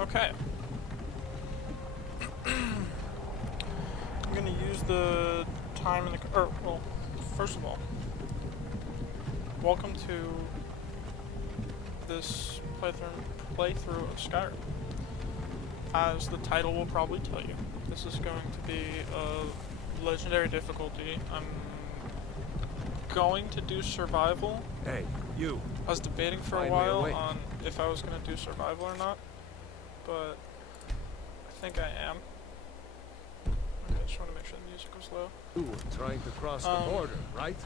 Okay. I'm gonna use the time in the well, first of all, welcome to this playthrough of Skyrim. As the title will probably tell you, this is going to be a legendary difficulty. I'm going to do survival. Hey, you. I was debating for a while on if I was going to do survival or not, but I think I am. Okay, I just want to make sure the music was low. You were trying to cross the border, right?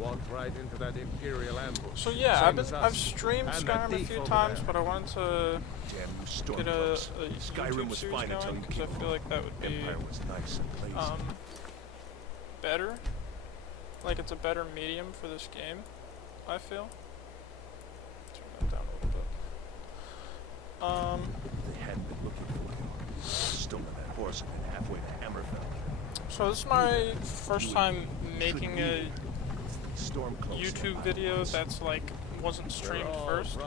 Walked right into that Imperial ambush. So yeah, I've streamed Skyrim a few times, but I wanted to get a Skyrim was fine until you because I feel like that would be Empire was nice and blazing. better. Like it's a better medium for this game, I feel. Turn that down a little bit. They hadn't been looking for you. Stolen that horse and been halfway to Hammerfell. So this is my first time making a YouTube video that's like wasn't streamed first.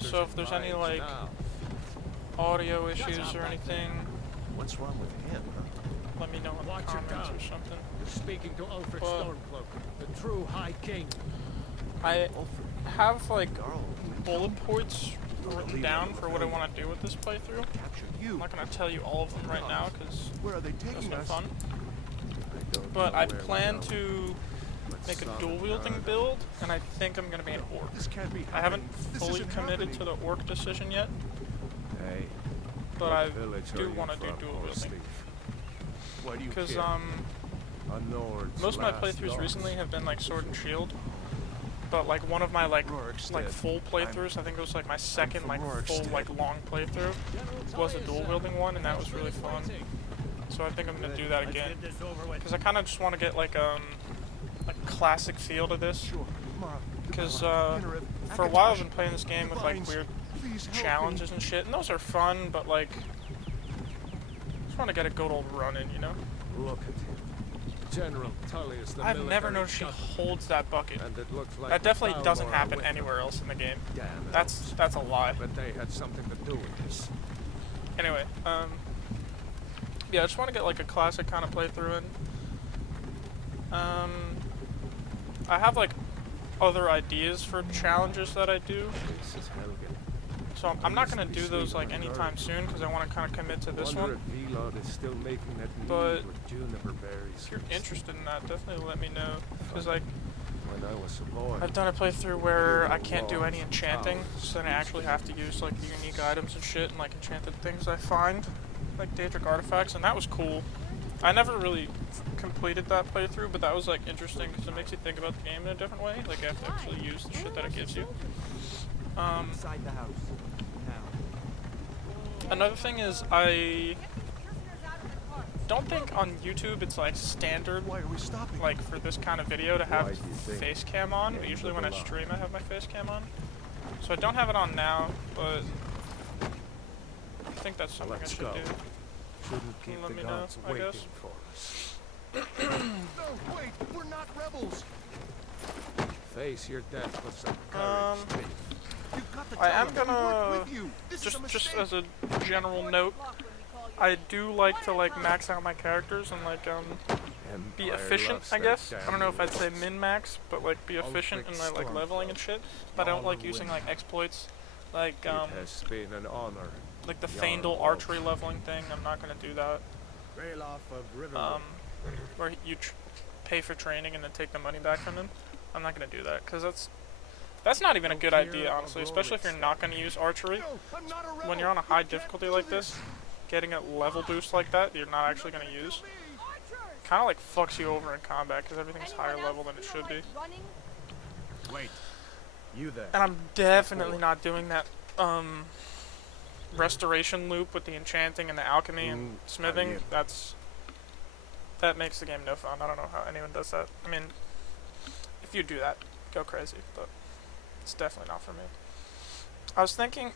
So if there's any like audio issues or anything, what's wrong with him? let me know in the comments or something. You're speaking to Ulfric Stormcloak, the true High King. I have like bullet points written down for what I want to do with this playthrough. I'm not going to tell you all of them right now because that's no fun. But I plan to make a dual-wielding build, and I think I'm going to be an orc. I haven't fully committed to the orc decision yet, but I do want to do dual-wielding. Because most of my playthroughs recently have been like Sword and Shield, but like one of my like full playthroughs, I think it was like my second like full like long playthrough, was a dual-wielding one, and that was really fun. So I think I'm gonna do that again, because I kind of just want to get like a classic feel to this. Because for a while I've been playing this game with like weird challenges and shit, and those are fun, but like I just want to get a good old run in, you know. Look at him. General Tullius, the I've never noticed she holds that bucket. And it looks like that definitely doesn't happen anywhere else in the game. That's a lie. But they had something to do with this. Anyway, yeah, I just want to get like a classic kind of playthrough in. I have like other ideas for challenges that I do. So I'm not going to do those like anytime soon because I want to kind of commit to this one. But if you're interested in that, definitely let me know. Because like, I've done a playthrough where I can't do any enchanting, so then I actually have to use like the unique items and shit and like enchanted things I find, like Daedric artifacts, and that was cool. I never really completed that playthrough, but that was like interesting because it makes you think about the game in a different way. Like you have to actually use the shit that it gives you. Another thing is I don't think on YouTube it's like standard like for this kind of video to have face cam on, but usually when I stream I have my face cam on. So I don't have it on now, but I think that's something I should do. Shouldn't keep let the me know, gods I waiting guess. for us. No, wait, we're not rebels. Face your death with some courage, thief. I am gonna just as a general note, I do like to like max out my characters and like be efficient, I guess. I don't know if I'd say min-max, but like be efficient in my like leveling and shit. But I don't like using like exploits, like It has been an honor. like the Feindal archery leveling thing. I'm not gonna do that. Where you pay for training and then take the money back from them. I'm not gonna do that because that's not even a good idea, honestly. Especially if you're not gonna use archery. When you're on a high difficulty like this, getting a level boost like that you're not actually gonna use, kind of like fucks you over in combat because everything's higher level than it should be. Wait, you there? And I'm definitely not doing that restoration loop with the enchanting and the alchemy and smithing. That makes the game no fun. I don't know how anyone does that. I mean, if you do that, go crazy, but it's definitely not for me. I was thinking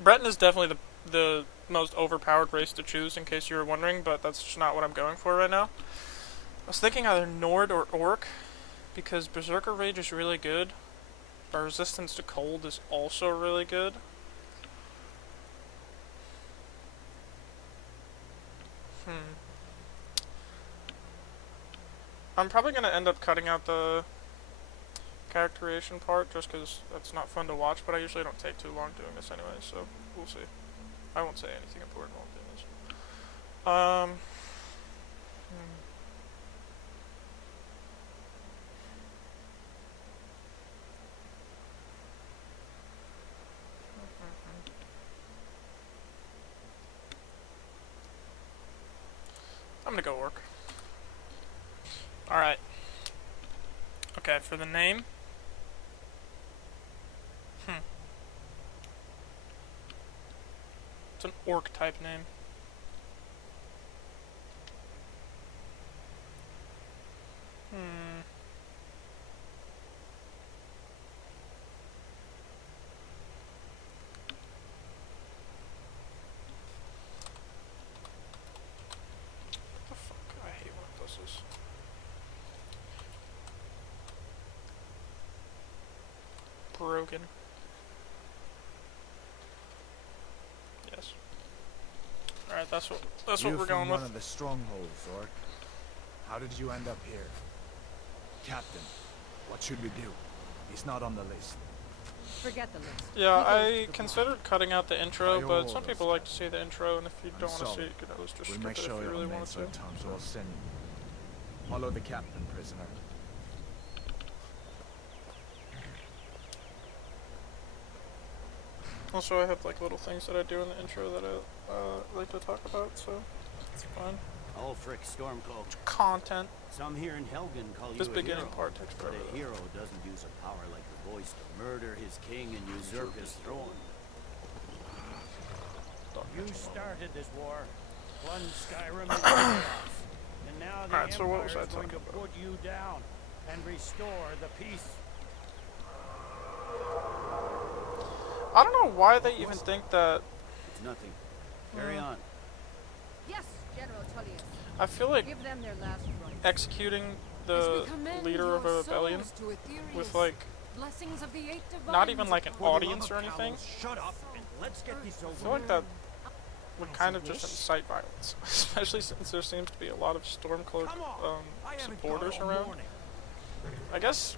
Breton is definitely the most overpowered race to choose, in case you were wondering, but that's just not what I'm going for right now. I was thinking either Nord or Orc, because Berserker Rage is really good, But resistance to cold is also really good. I'm probably gonna end up cutting out the characterization part just because that's not fun to watch, but I usually don't take too long doing this anyway, so we'll see. I won't say anything important while I'm doing this. I'm gonna go work. Alright. Okay, for the name. It's an orc type name. What the fuck? I hate when it does this. Broken. Yes. Alright, that's what we're going with. One of the strongholds, Orc. How did you end up here? Captain, what should we do? He's not on the list. Forget the list. Yeah, I considered cutting out the intro, but some people like to see the intro, and if you don't want to see it, you can always just skip it if you really want to. We'll send you. Follow the captain, prisoner. Also, I have like little things that I do in the intro that I like to talk about, so it's fine. Ulfric Stormcloak. Content. Some here in Helgen call This you a beginning hero, part takes but forever. a hero doesn't use a power like the voice to murder his king and usurp his throne. You started this war, plunged Skyrim into chaos, and now the Alright, so what was Empire I is going to talking about? put you down and restore the peace. I don't know why they even think that. It's nothing. Carry on. Yes, General Tullius. I feel like Give them their last rites. executing As the we commend leader of a your rebellion souls to Aetherius, with like blessings of the eight divines not even like an upon you. audience or anything. Shut up and let's get this I over feel like with. that would kind of just incite violence, especially since there seems to be a lot of Stormcloak supporters around. I guess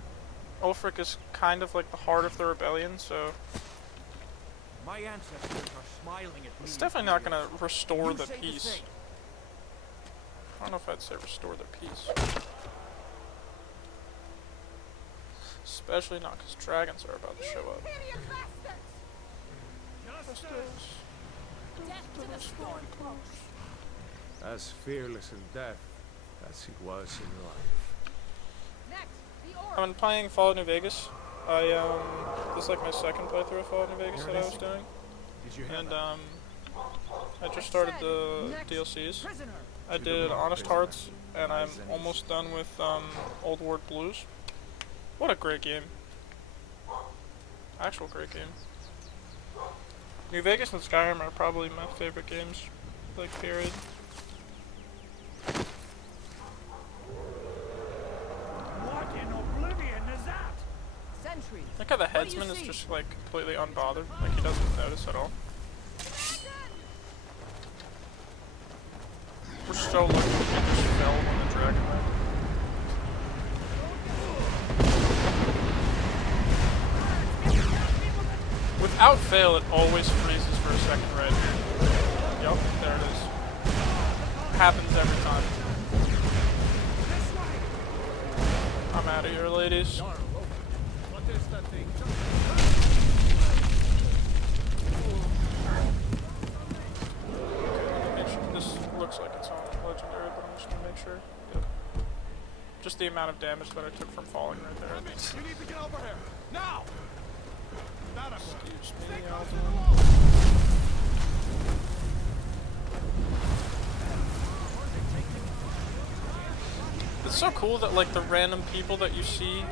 Ulfric is kind of like the heart of the rebellion, so My ancestors are smiling at me. it's definitely not gonna restore You the say the peace. same. I don't know if I'd say restore the peace. Especially not because dragons are about to show up. As fearless in death as he was in life. Next, the orc. I've been playing Fallout New Vegas. This is like my second playthrough of Fallout New Vegas that I was doing. Did you hear And that? I just started the DLCs. Prisoner. I did Honest Hearts, and I'm almost done with Old World Blues. What a great game. Actual great game. New Vegas and Skyrim are probably my favorite games, like, period. What in oblivion is that? Sentries. Look how the What do you headsman is see? just like completely unbothered, like he doesn't notice at all. We're so lucky we just fell when the dragon went. Without fail, it always freezes for a second right here. Yup, there it is. Happens every time. I'm out of here, ladies. What is that thing? Make sure this looks like it's on legendary, but I'm just gonna make sure. Yep. Just the amount of damage that I took from falling right there. You need to get over here now. Excuse me, Alden. It's so cool that like the random people that you see,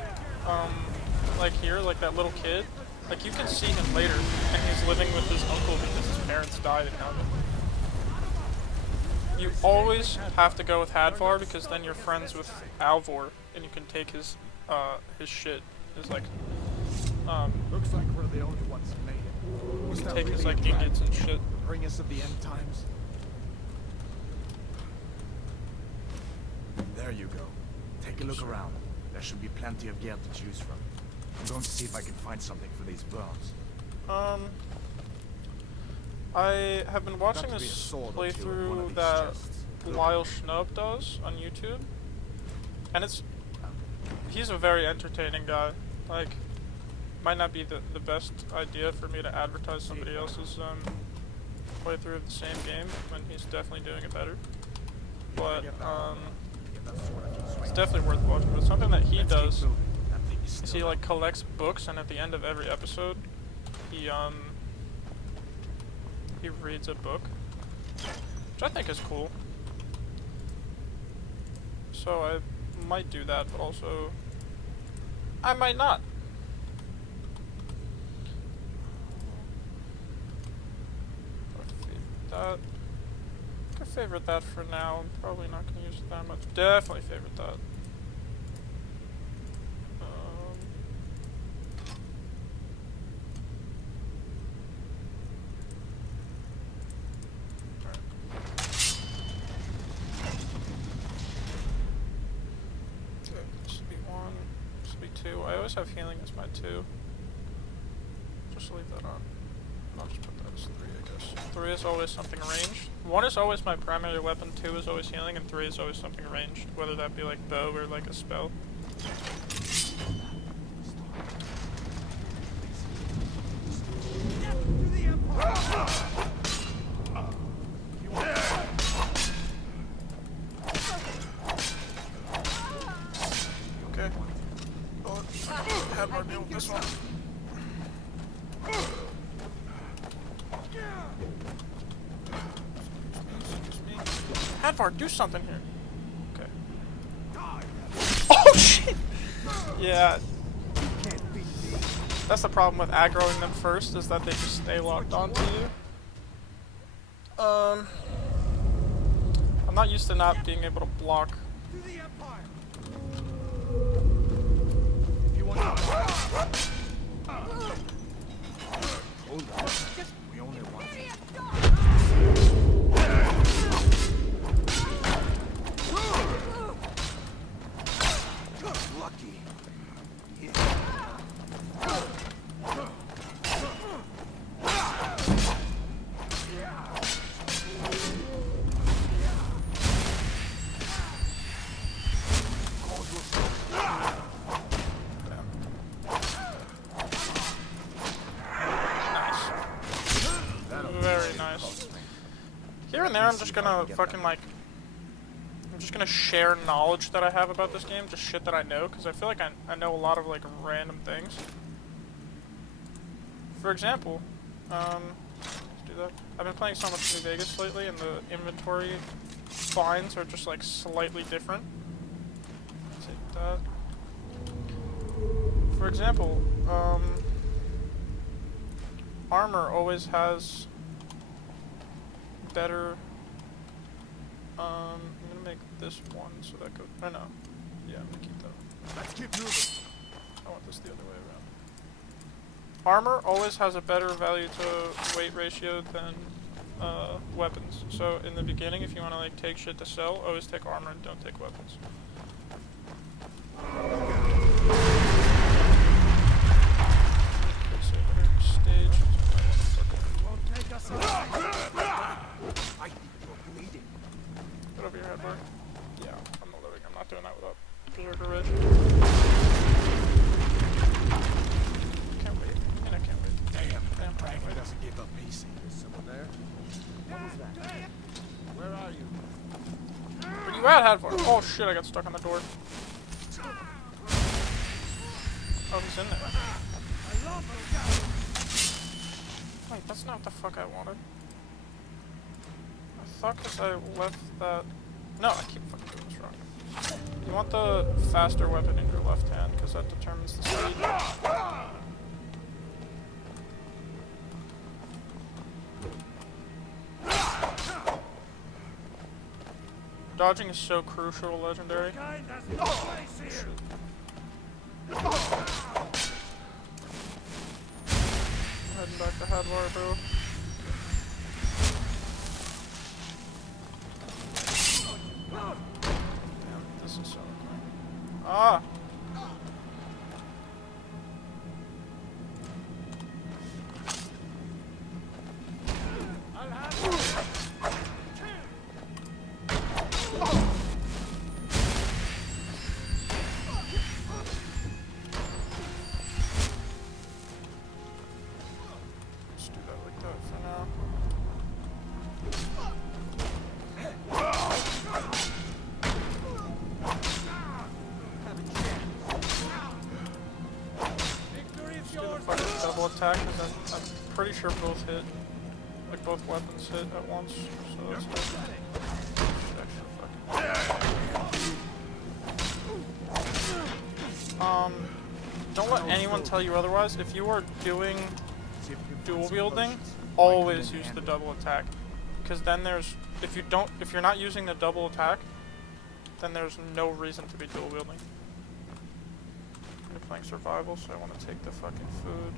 like here, like that little kid, like you can see him later, and he's living with his uncle because his parents died in Helgen. You always have to go with Hadvar because then you're friends with Alvor, and you can take his shit, his like Looks like we're the only ones who made it. Was that take his really like a plan? ingots and shit. Bring us of the end times. There you go. Take a look around. There should be plenty of gear to choose from. I'm going to see if I can find something for these burns. I have been watching Got to be a this sword or two in one of playthrough these that chests. Lyle Schnub does on YouTube, and he's a very entertaining guy. Like, might not be the best idea for me to advertise somebody else's playthrough of the same game when he's definitely doing it better. But it's definitely worth watching. But something that he does is he like collects books, and at the end of every episode, he reads a book, which I think is cool. So I might do that, but also I might not. That. I favorite that for now. I'm probably not going to use it that much. Definitely favorite that. This would be 1. This would be 2. I always have healing as my 2. Just leave that on. I'll just put that as 3, I guess. 3 is always something ranged. 1 is always my primary weapon, 2 is always healing, and 3 is always something ranged. Whether that be like bow or like a spell. Okay. Oh, have our deal with this one. Hadvar, do something here. Okay. Oh shit! Yeah. That's the problem with aggroing them first, is that they just stay locked onto you. I'm not used to not being able to block. If you want to... Hold on. We only want lucky. Here and there, I'm just gonna fucking like, I'm just gonna share knowledge that I have about this game, just shit that I know, because I feel like I know a lot of like random things. For example, let's do that. I've been playing so much New Vegas lately, and the inventory finds are just like slightly different. Take that. For example, armor always has better. I'm gonna make this 1 so that goes. Oh no. Yeah, I'm gonna keep that. Let's keep moving. I want this the other way around. Armor always has a better value to weight ratio than weapons. So in the beginning, if you want to like take shit to sell, always take armor and don't take weapons. Stage. Won't take us alive. I think you're bleeding. Get over your head, Mark. Yeah, I'm not living. I'm not doing that without Berserker Ridge. Can't wait. And I can't wait. Damn, Damn, I dragon can't wait. doesn't give up easy. Is someone there? What was that? Where are you? Where you at, Hadvar? Oh shit, I got stuck on the door. Oh, he's in there. Wait, that's not the fuck I wanted. I thought because I left that... No, I keep fucking doing this wrong. You want the faster weapon in your left hand, because that determines the speed. Dodging is so crucial, legendary. Shit. sidebar, bro. Damn, this is so annoying. Ah! Let's do that like that for now. Let's do the fucking double attack, because I'm pretty sure both hit. Like both weapons hit at once. So let's do don't let anyone tell you otherwise. If you are doing dual wielding, always use the double attack. Because then if you're not using the double attack, then there's no reason to be dual wielding. You're playing survival, so I want to take the fucking food.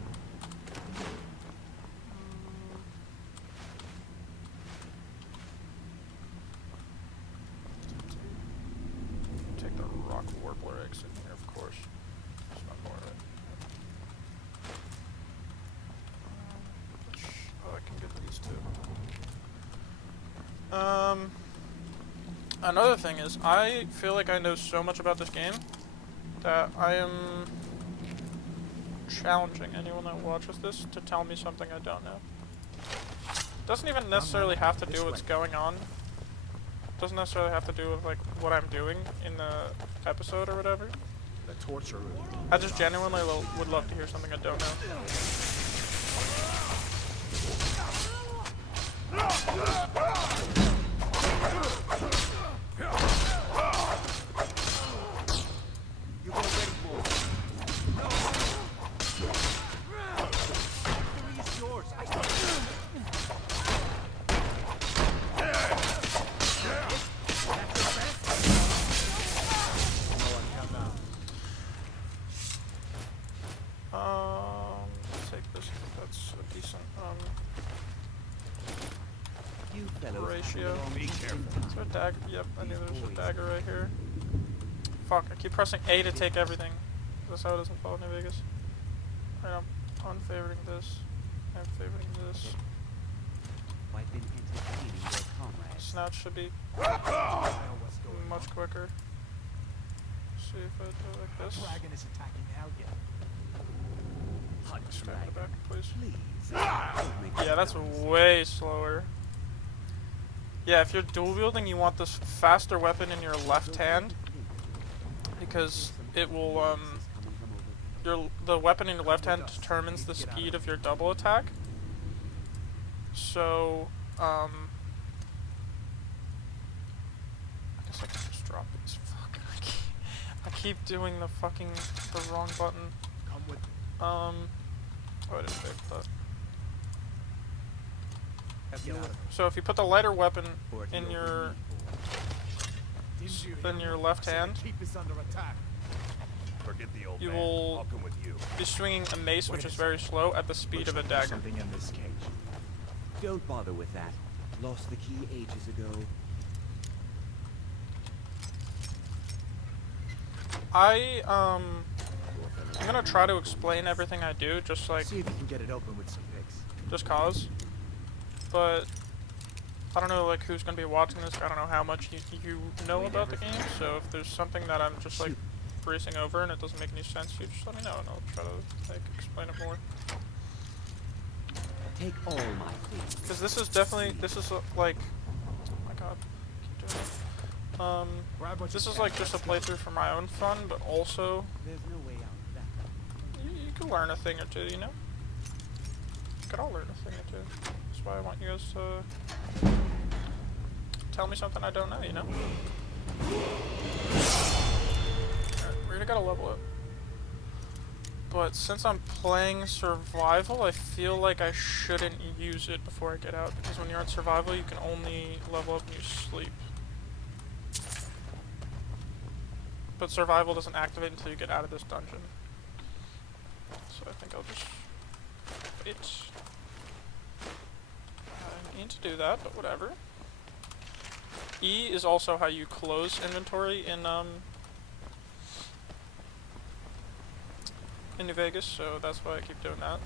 Take the rock warbler eggs in here, of course. There's not more of it. Oh, I can get these too. Another thing is, I feel like I know so much about this game that I am challenging anyone that watches this to tell me something I don't know. Doesn't even necessarily have to do with what's going on. Doesn't necessarily have to do with like what I'm doing in the episode or whatever. The torture room. I just genuinely would love to hear something I don't know. You already won. Victory is yours. Take this. That's a decent You fellows ratio. be careful. Is there a dagger? Yep, I knew there was a dagger right here. Fuck, I keep pressing A to take everything. That's how it doesn't fall in New Vegas. Right, I'm unfavoriting this. I'm favoriting this. I've been entertaining their comrades. Snout should be much quicker. See if I do it like this. Dragon is attacking Helgen. Stand in the back, please. Please. Yeah, that's way slower. Yeah, if you're dual wielding, you want this faster weapon in your left hand because it will the weapon in your left hand determines the speed of your double attack. So I guess I can just drop these. Fuck, I keep doing the wrong button. Come with me. Oh, I didn't pick that. So if you put the lighter weapon in your left hand, Keep us under attack. Forget the old you man. will I'll come with you. be swinging a mace, which is very slow, at the speed of a dagger. Something in this cage. Don't bother with that. Lost the key ages ago. I'm gonna try to explain everything I do, just like, See if you can get it open with some picks. just cause. But I don't know like who's gonna be watching this. I don't know how much you know about the game. So if there's something that I'm just like breezing over and it doesn't make any sense, you just let me know and I'll try to like explain it more. Take all my things. Because this is definitely like, oh my god, keep doing it. Grab what This you is can. like just a playthrough for my own fun, but also There's no way out of that. you can learn a thing or two, you know? You could all learn a thing or two. That's why I want you guys to tell me something I don't know, you know? Alright, we're gonna gotta level up. But since I'm playing survival, I feel like I shouldn't use it before I get out, because when you're in survival, you can only level up when you sleep. But survival doesn't activate until you get out of this dungeon. So I think I'll just wait. I need to do that, but whatever. E is also how you close inventory in New Vegas, so that's why I keep doing that.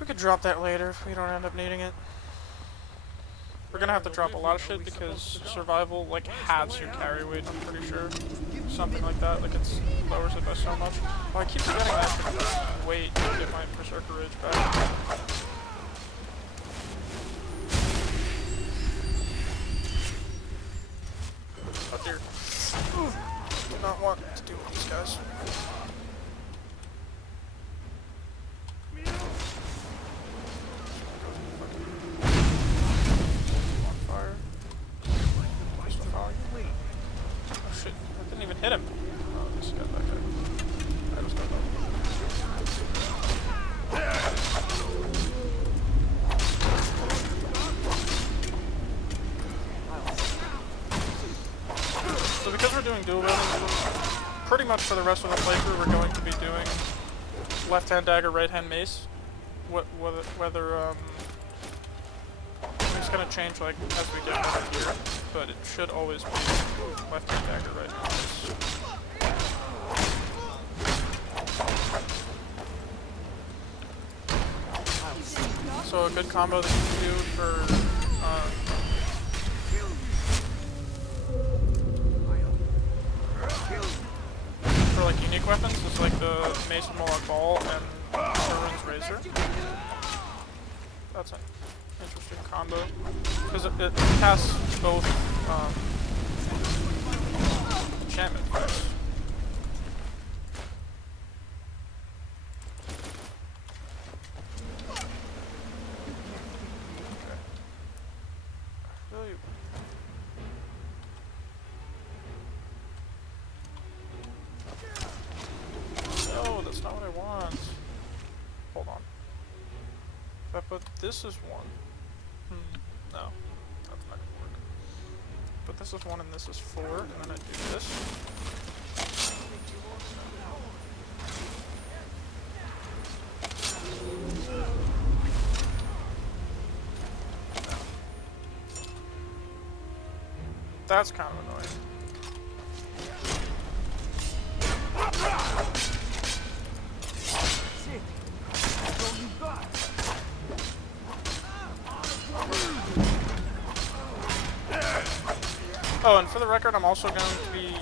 We could drop that later if we don't end up needing it. We're gonna have to drop a lot of shit because survival like halves your carry weight, I'm pretty sure. Something like that, like it lowers it by so much. Oh, I keep forgetting I have to wait to get my Berserker Rage back. Oh dear. Do not want to deal with these guys. On fire. Still falling. Oh shit, I didn't even hit him. Oh, this got that guy. I just got that. So because we're doing dual wielding, pretty much for the rest of the playthrough we're going to be doing left-hand dagger, right-hand mace. Whether it's gonna change like as we get better here, but it should always be left-hand dagger, right-hand mace. So a good combo that you can do for like unique weapons is like the Mace of Moloch Ball and Sherwin's Razor. That's an interesting combo because it casts both enchantment effects. Really. No, that's not what I want. Hold on. If I put this as 1, no, that's not gonna work. Put this as 1 and this is 4, and then I do this. That's kind of annoying. Oh, and for the record, I'm also going to be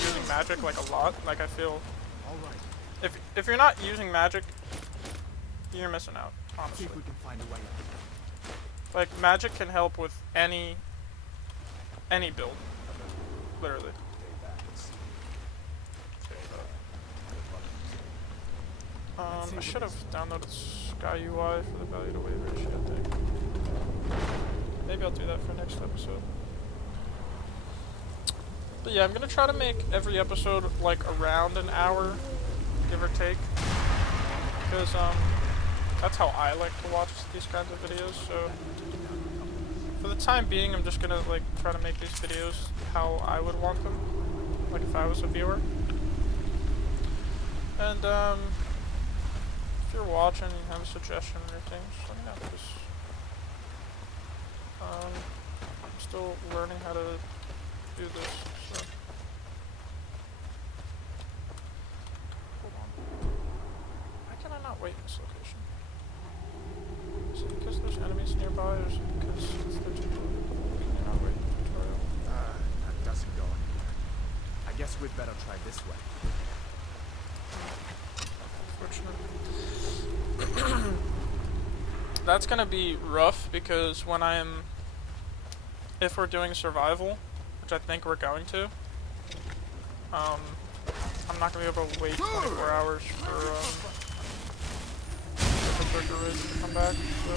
using magic like a lot. Like I feel, if you're not using magic, you're missing out. Honestly, See if we can find a way. like magic can help with any build, literally. I should have downloaded Sky UI for the value to weight ratio, I think. Maybe I'll do that for next episode. But yeah, I'm gonna try to make every episode like around an hour, give or take. Because that's how I like to watch these kinds of videos, so for the time being I'm just gonna like try to make these videos how I would want them. Like if I was a viewer. And if you're watching and you have a suggestion or anything, just let me know, because I'm still learning how to do this, so. Hold on. Why can I not wait in this location? Is it because there's enemies nearby, or is it because it's the tutorial? We cannot wait in the tutorial. That doesn't go anywhere. I guess we'd better try this way. That's gonna be rough because when if we're doing survival, which I think we're going to, I'm not gonna be able to wait 24 hours for the Berserker Rage to come back, so.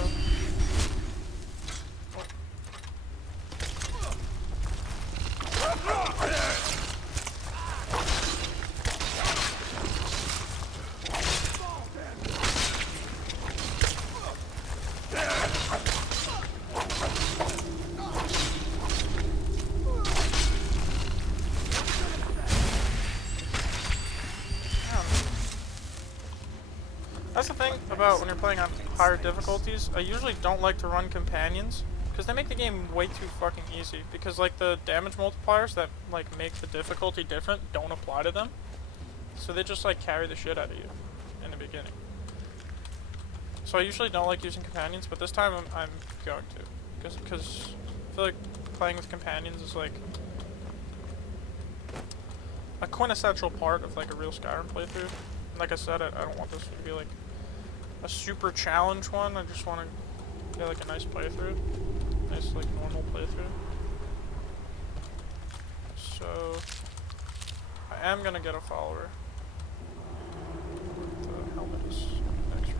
That's the thing about when you're playing on higher difficulties. I usually don't like to run companions because they make the game way too fucking easy. Because like the damage multipliers that like make the difficulty different don't apply to them, so they just like carry the shit out of you in the beginning. So I usually don't like using companions, but this time I'm going to, because I feel like playing with companions is like a quintessential part of like a real Skyrim playthrough. Like I said, I don't want this to be like a super challenge one. I just want to get like a nice playthrough, nice like normal playthrough. So I am gonna get a follower. The helmet is extra.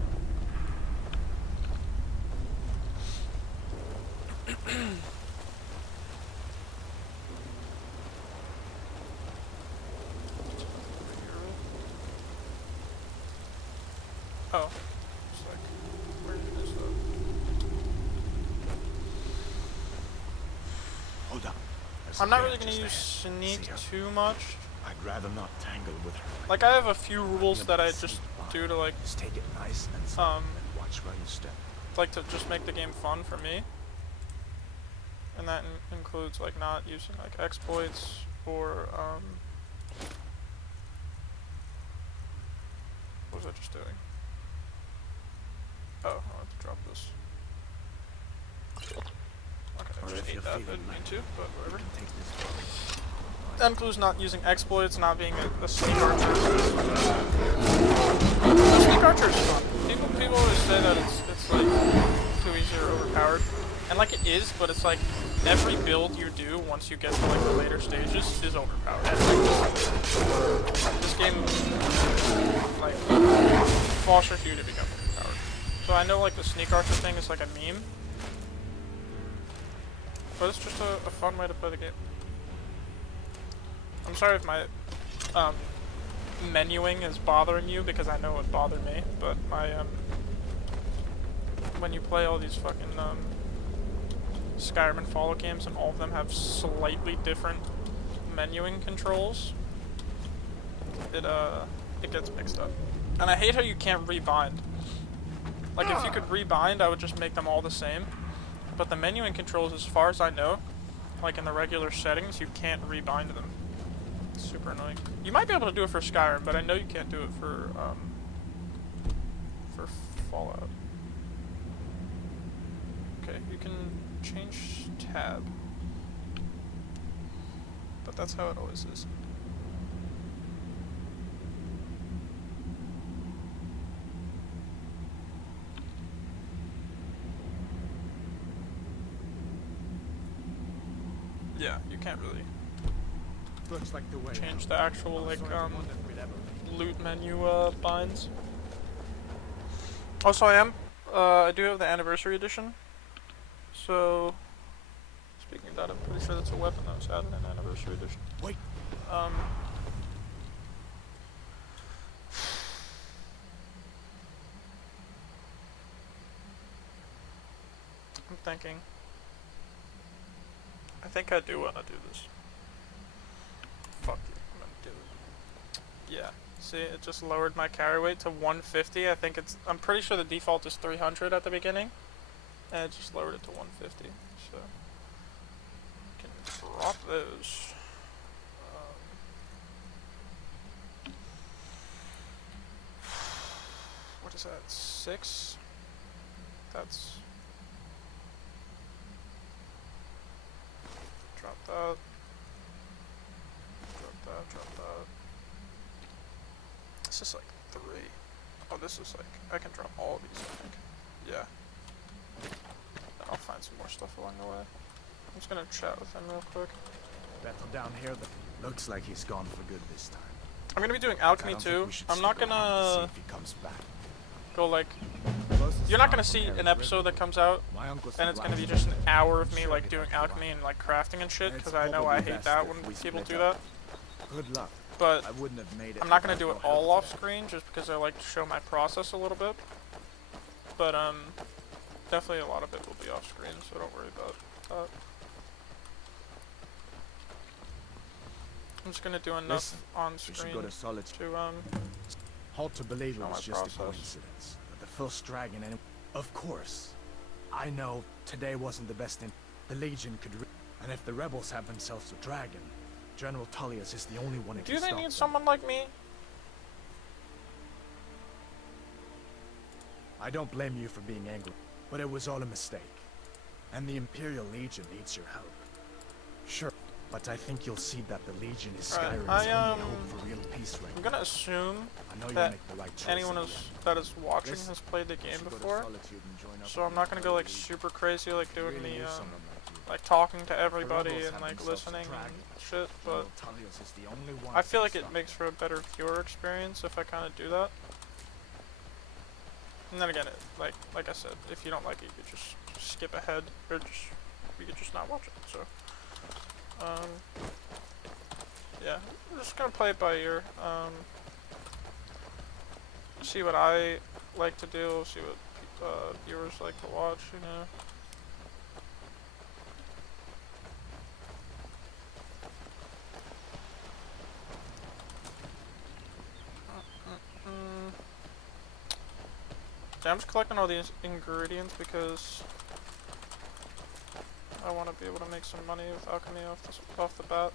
Oh, it's like, where is that? Hold up. There's I'm a not bear really gonna just use ahead. sneak See her? too much. I'd rather not tangle with her. Like I have a few rules You'll that I sneak just by. do to like Just take it nice and slow, and watch where you step. like to just make the game fun for me. And that includes like not using like exploits or what was I just doing? Oh, I have to drop this. Okay, I Or just if ate you're that, feeling didn't mean like to, but whatever. Take this. That includes not using exploits, not being a sneak archer. The sneak archer is fun. People always say that it's like too easy or overpowered, and like it is, but it's like every build you do once you get to like the later stages is overpowered. This game like fosters you to become overpowered. So I know like the sneak archer thing is like a meme, but it's just a fun way to play the game. I'm sorry if my menuing is bothering you, because I know it bothered me, but my when you play all these fucking Skyrim and Fallout games and all of them have slightly different menuing controls, it gets mixed up. And I hate how you can't rebind. Like if you could rebind, I would just make them all the same. But the menuing controls, as far as I know, like in the regular settings, you can't rebind them. It's super annoying. You might be able to do it for Skyrim, but I know you can't do it for Fallout. Okay, you can change tab. But that's how it always is. Yeah, you can't really Looks like the way. change the actual like loot menu binds. Also, I do have the anniversary edition. So speaking of that, I'm pretty sure that's a weapon that was added in anniversary edition. Wait. I'm thinking. I think I do want to do this. Fuck it, I'm gonna do it. Yeah, see, it just lowered my carry weight to 150. I'm pretty sure the default is 300 at the beginning, and it just lowered it to 150. So, can drop those. What is that? 6? That's. Drop that. Drop that. This is like 3. Oh, this is like, I can drop all of these, I think. Yeah. Then I'll find some more stuff along the way. I'm just gonna chat with him real quick. Battle down here. Looks like he's gone for good this time. I'm gonna be doing I alchemy don't too. think we should I'm not stick around and see gonna if he comes back. go like, Closest you're not town gonna from see here an is episode River. that comes out My uncle's and it's from gonna be Blackstone. just an hour of me Sure like he'd doing help you alchemy out. and like crafting and shit, It's because I know I probably hate best that if when we people split do up. that. Good luck. But I wouldn't have made it. I'm not gonna without do it your help all off today. screen just because I like to show my process a little bit. But definitely a lot of it will be off screen, so don't worry about that. I'm just gonna do enough Listen, on We should screen go to Solitude. to Hard to believe it Not was my just a process. coincidence. But the first dragon and... Of course. I know today wasn't the best in... The Legion could... And if the rebels have themselves a dragon, General Tullius is the only one who Do can they stop need them. someone like me? I don't blame you for being angry, but it was all a mistake. And the Imperial Legion needs your help. Sure, but I think you'll see that the Legion is Right, Skyrim's only hope for real peace right I'm now. gonna assume I know you'll that make the right choice. anyone in the who's, end. that is watching Listen, has played the game you should go to before, Solitude and join up so with I'm the not gonna go like Imperial Legion. super crazy like doing Really the use someone like you. like talking to everybody rebels and have like themselves a listening dragon. and shit, but General Tullius is the only one I who feel can like it stop makes for a better viewer experience if I kind of do that. And then again, like I said, if you don't like it, you could just skip ahead, or just you could just not watch it. So, yeah, I'm just gonna play it by ear. See what I like to do. See what viewers like to watch. You know. Yeah, I'm just collecting all these ingredients because I want to be able to make some money with alchemy off the bat.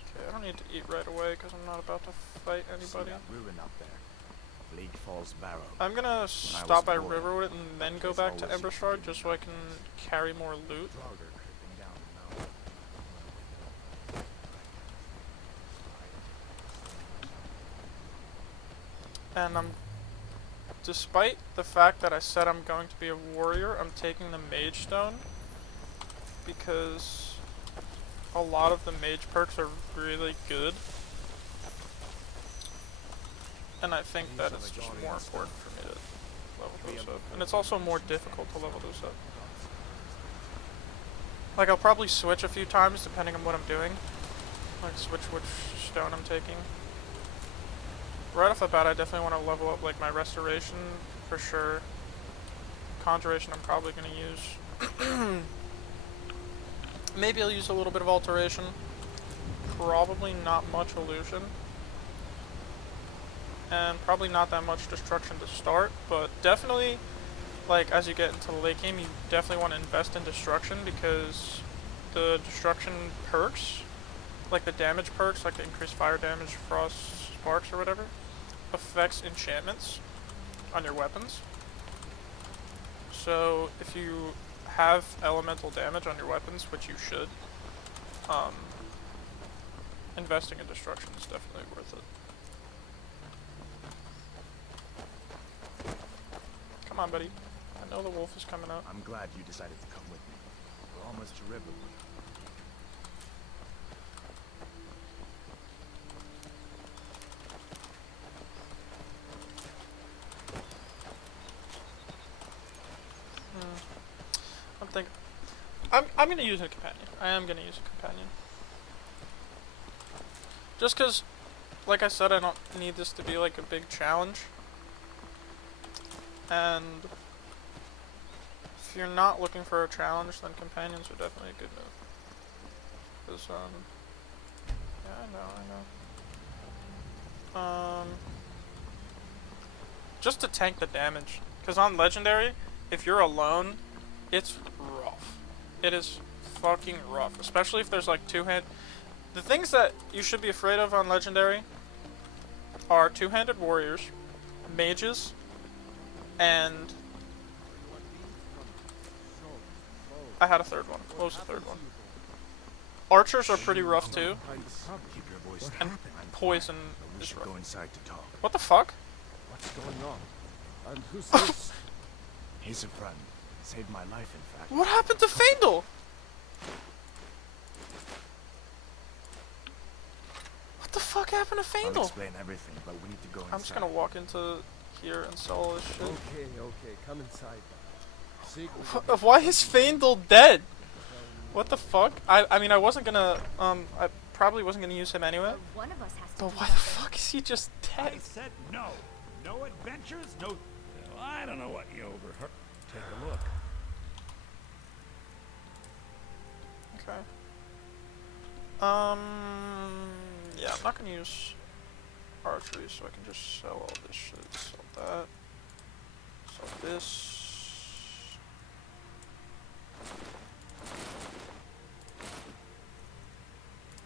Okay, I don't need to eat right away because I'm not about to fight See anybody. that ruin up there? Bleak Falls Barrow. I'm gonna stop by Riverwood and then go back to Embershard just so I can carry more loot. Draugr creeping down the mountain. And despite the fact that I said I'm going to be a warrior, I'm taking the Mage Stone because a lot of the mage perks are really good. And I think that it's just more important for me to level those up. And it's also more difficult to level those up. Like, I'll probably switch a few times depending on what I'm doing. Like, switch which stone I'm taking. Right off the bat, I definitely want to level up, like, my restoration, for sure. Conjuration I'm probably going to use. Maybe I'll use a little bit of alteration. Probably not much illusion. And probably not that much destruction to start, but definitely, like, as you get into the late game, you definitely want to invest in destruction because the destruction perks, like the damage perks, like the increased fire damage, frost, sparks, or whatever, affects enchantments on your weapons. So if you have elemental damage on your weapons, which you should, investing in destruction is definitely worth it. Come on, buddy. I know the wolf is coming out. I'm glad you decided to come with me. We're almost to Riverwood. I'm gonna use a companion. I am gonna use a companion. Just cause, like I said, I don't need this to be like a big challenge. And if you're not looking for a challenge, then companions are definitely a good move. Cause, yeah, I know. Just to tank the damage. Cause on Legendary, if you're alone, it's rough. It is fucking rough. Especially if there's like two-hand. The things that you should be afraid of on Legendary are two-handed warriors, mages, and I had a third one. What was the third one? Archers are pretty rough too, Keep your voice and down. poison We is should rough. go inside to talk. What the fuck? What's going on? And who's this? He's a friend. Saved my life, in fact. What happened to Faendal? What the fuck happened to I'll Faendal? explain everything, but we need to go inside. I'm just gonna walk into here and sell all this shit. Okay, come inside. Why is Faendal dead? What the fuck? I mean, I wasn't gonna, I probably wasn't gonna use him anyway. One of us has to But do why the something. fuck is he just dead? I said no. No adventures, no... Well, I don't know what you overheard. Take a look. Okay. Yeah, I'm not gonna use archery, so I can just sell all this shit. Sell that. Sell this.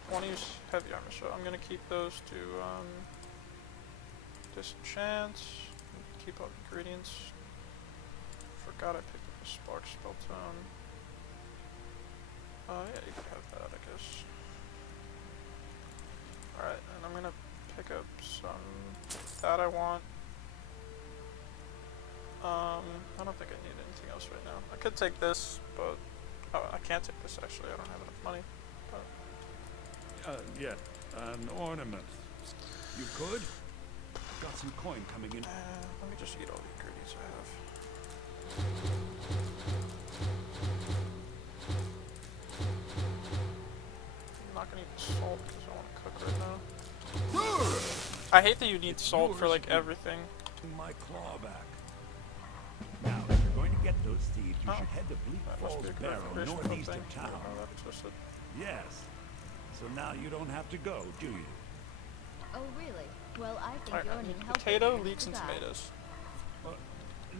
I want to use heavy armor, so I'm gonna keep those to disenchant. Keep up ingredients. Forgot I picked up a spark spell tome. Yeah, you could have that, I guess. Alright, and I'm gonna pick up some that I want. I don't think I need anything else right now. I could take this, but I can't take this actually. I don't have enough money. But Yeah, an ornament. You could? I've got some coin coming in. let me just eat all the ingredients I have. I'm not gonna eat salt because I want to cook right now. I hate that you need salt for like everything. My clawback. Now, if you're going to get those thieves, you should head to Bleak That must Falls be a Barrow, clarification northeast thing. of town. Oh, that existed. Yes. So now you don't have to go, do you? Oh, really? Well, I think Alright, you're I an need helpful potato, man leeks, to and that. tomatoes.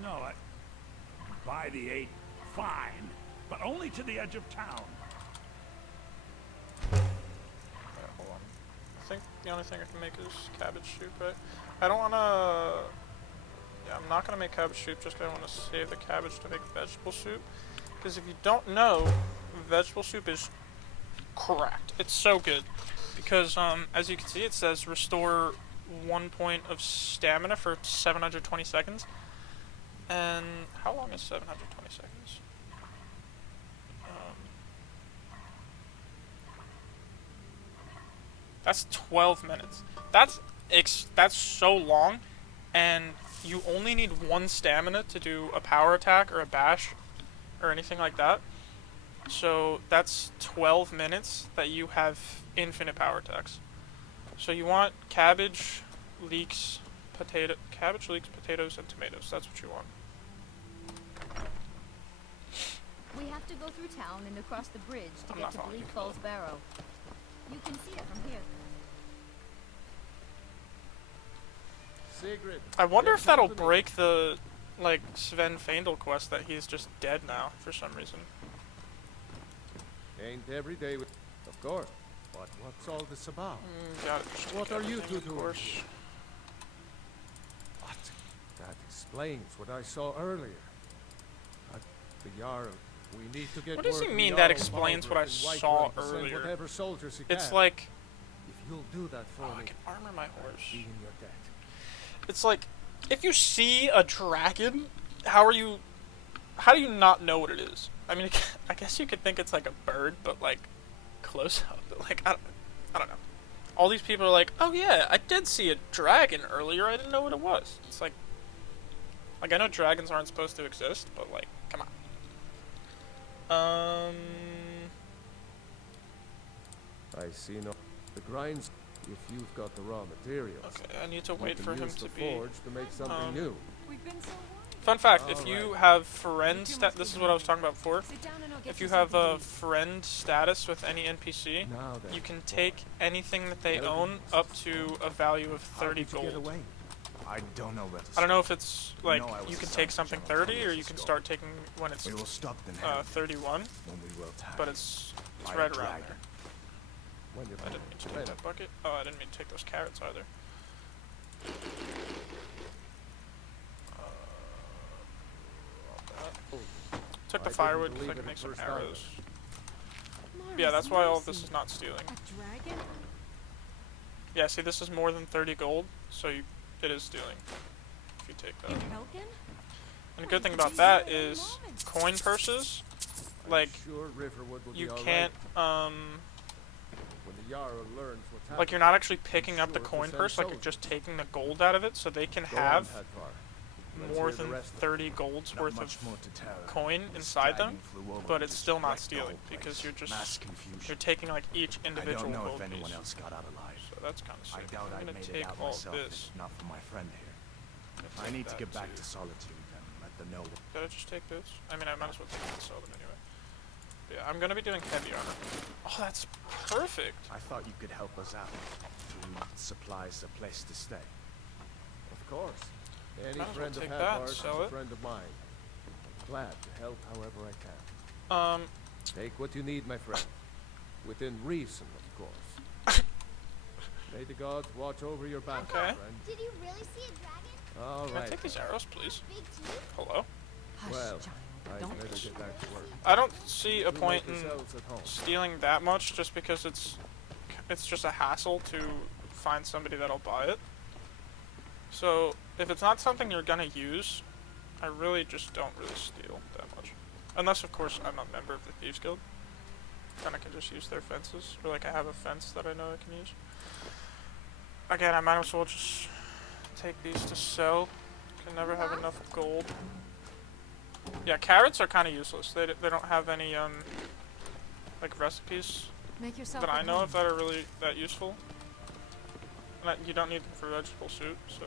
No, buy the 8, fine, but only to the edge of town. Yeah, hold on. I think the only thing I can make is cabbage soup, right? I don't wanna... Yeah, I'm not gonna make cabbage soup just because I want to save the cabbage to make vegetable soup. Because if you don't know, vegetable soup is cracked. It's so good. Because, as you can see, it says restore 1 point of stamina for 720 seconds. And how long is 720 seconds? That's 12 minutes. That's so long, and you only need 1 stamina to do a power attack or a bash or anything like that. So that's 12 minutes that you have infinite power attacks. So you want cabbage, leeks, potatoes, and tomatoes. That's what you want. We have to go through town and across the bridge to I'm get not to following Bleak you. Falls Barrow. You can see it from here. Sigrid. I wonder get if that'll company. break the, like, Sven Feindl quest that he's just dead now for some reason. Ain't every day with... Of course. But what's all this about? Got it. Just What take are you everything, two of doing course. here? What? That explains what I saw earlier. The Jarl. We need to get What does he word to mean Jarl that explains what I Maldorf in saw Whiterun to send earlier? Whatever soldiers he It's can. like, If you'll do that for oh, I me, can armor my I'll horse. be in your debt. It's like, if you see a dragon, how do you not know what it is? I mean, I guess you could think it's like a bird, but like, close up. But like, I don't know. All these people are like, oh yeah, I did see a dragon earlier, I didn't know what it was. It's like I know dragons aren't supposed to exist, but like, come on. I see no... The grinds, if you've got the raw materials. Okay, I need to you wait can for him use to the be... forge to make something new. We've been so Fun fact, if Alright. you have friend this is what I was talking about before. Sit down and I'll get If you have a friend status with any NPC, Now then, you can take anything that they That'll be own up to a value of how 30 did you get gold. away? I don't know where to I don't know start. if it's like know I was you can a take son of something General 30 or Tullius you can Skull. start taking when it's We will stop the 31, when we will attack. but it's By a right around dragon. there. When you're I didn't mean to take Right. that bucket. Oh, I didn't mean to take those carrots either. Took the I didn't firewood because I believe can it make at some first either. arrows. Yeah, that's why all of this is not stealing. A dragon? Yeah, see, this is more than 30 gold, so it is stealing if you take that. In Helgen? And the good thing about that is coin purses, like, Sure, Riverwood will you be all can't, right. When the Jarl learns what's happening. like, you're not actually picking up the Sure, to coin send purse, like, you're soldiers. just taking the gold out of it, so they can Go on, have Hadvar. Let's more hear the than rest of it. 30 gold's Not worth much of more to tell. coin This inside them, dragon flew over but and it's still not just wrecked the stealing, whole because place. you're just, Mass confusion. you're taking, like, each I individual don't know gold if anyone piece. else got out alive. So that's kind of I sick. doubt I'm I'd gonna made it take out all myself this. if not for my friend here. If I take need to that get back too. to Solitude and let them know. Did I just take this? I mean, I might as well take it and sell them anyway. But yeah, I'm gonna be doing heavy armor. Oh, that's perfect. I thought you could help us out. We need supplies, a place to stay. Of course. Any Might as well friend of take that and Hadvar's is sell a it. friend of mine. Glad to help however I can. Take what you need, my friend. Within reason, of course. May the gods watch over your back, Okay. my friend. Did you really see a dragon? All Can I right. take these arrows, please? Big teeth? Hello? Hush, Well, child. I Don't better push. get back to work. I don't see a You point make in yourselves at home. stealing that much just because it's just a hassle to find somebody that'll buy it. So if it's not something you're gonna use, I really just don't really steal that much. Unless of course I'm a member of the Thieves Guild. Then I can just use their fences. Or like I have a fence that I know I can use. Again, I might as well just take these to sell. Can never have enough gold. Yeah, carrots are kind of useless. They don't have any like recipes Make yourself that I at know home. of that are really that useful. And you don't need them for vegetable soup, so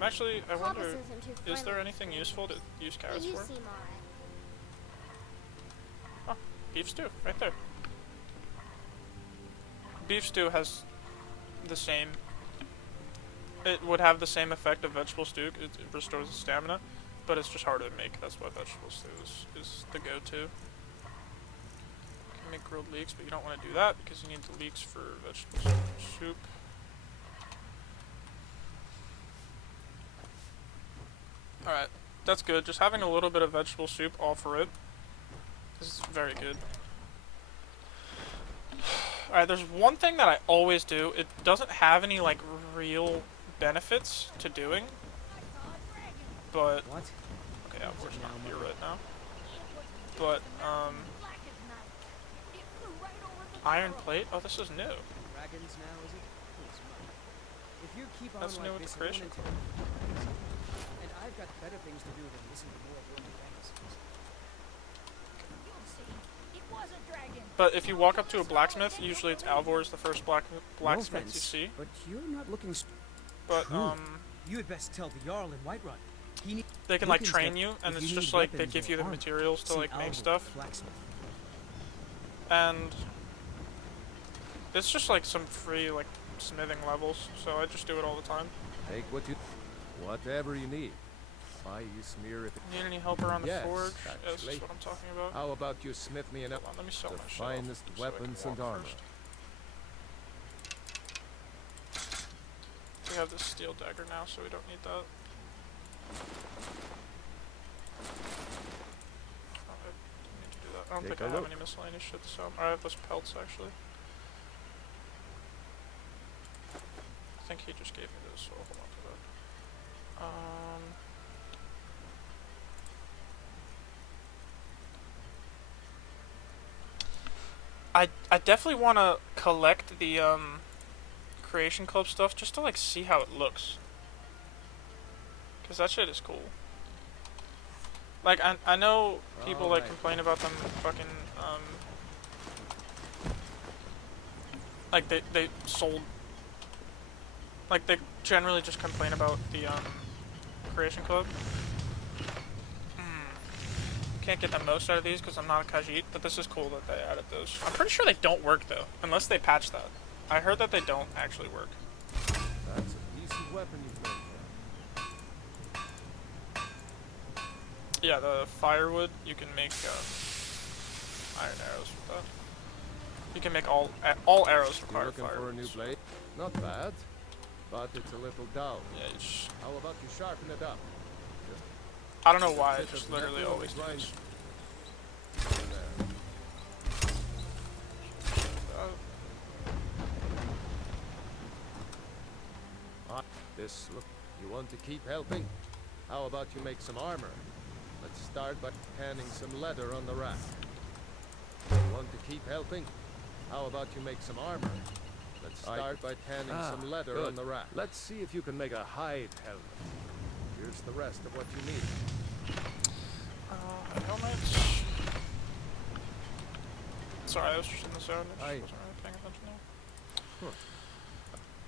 actually I Papa wonder, says I'm too is there friendly. anything useful to use But carrots you for? seem alright. Oh, beef stew, right there. Beef stew has the same. It would have the same effect of vegetable stew. It restores the stamina, but it's just harder to make. That's why vegetable stew is the go-to. You can make grilled leeks, but you don't want to do that because you need the leeks for vegetable soup. Alright, that's good. Just having a little bit of vegetable soup all for it is very good. Alright, there's one thing that I always do. It doesn't have any, like, real benefits to doing. But... What? Okay, of course not. You're right now. But, iron plate? Oh, this is new. Dragons now, is it? It's mine. If you keep on That's new like with this, the creation. and I've got better things to do than listen to more women fantasies. But if you walk up to a blacksmith, usually it's Alvor's the first blacksmith you see. But you're not looking. But, True. You had best tell the Jarl in Whiterun. they can, like, train you, and it's just, like, they give you the materials to, like, make stuff. And it's just, like, some free, like, smithing levels, so I just do it all the time. Take whatever you need. Why you smear if it. Need any help around the Yes, forge? Yes, actually. that's what I'm talking about. How about you smith me enough Hold on, let me sell the my shit finest off so I can weapons walk and armor? first. We have this steel dagger now, so we don't need that. Oh, I need to do that. I don't Take think a I have look. any miscellaneous shit to sell. I have those pelts, actually. I think he just gave me this, so I'll hold on to that. I definitely want to collect the Creation Club stuff just to like see how it looks, cause that shit is cool. Like I know people like Alright. complain about them fucking like they sold, like they generally just complain about the Creation Club. Can't get the most out of these because I'm not a Khajiit, but this is cool that they added those. I'm pretty sure they don't work though, unless they patch that. I heard that they don't actually work. That's a decent weapon you've made there. Yeah, the firewood, you can make iron arrows with that. You can make all arrows You're require looking for a firewood. new blade? Not bad, but it's a little dull. Yeah, you just, How about you sharpen it up? I don't know why, Bit it just of literally metal always grind does. there. This look. You want to keep helping? How about you make some armor? Let's start by panning some leather on the rack. You want to keep helping? How about you make some armor? Let's start by panning some leather on the rack. Let's see if you can make a hide helmet. Here's the rest of what you need. Helmets. Sorry, I was just in the zone. I Aye. just wasn't really paying attention now.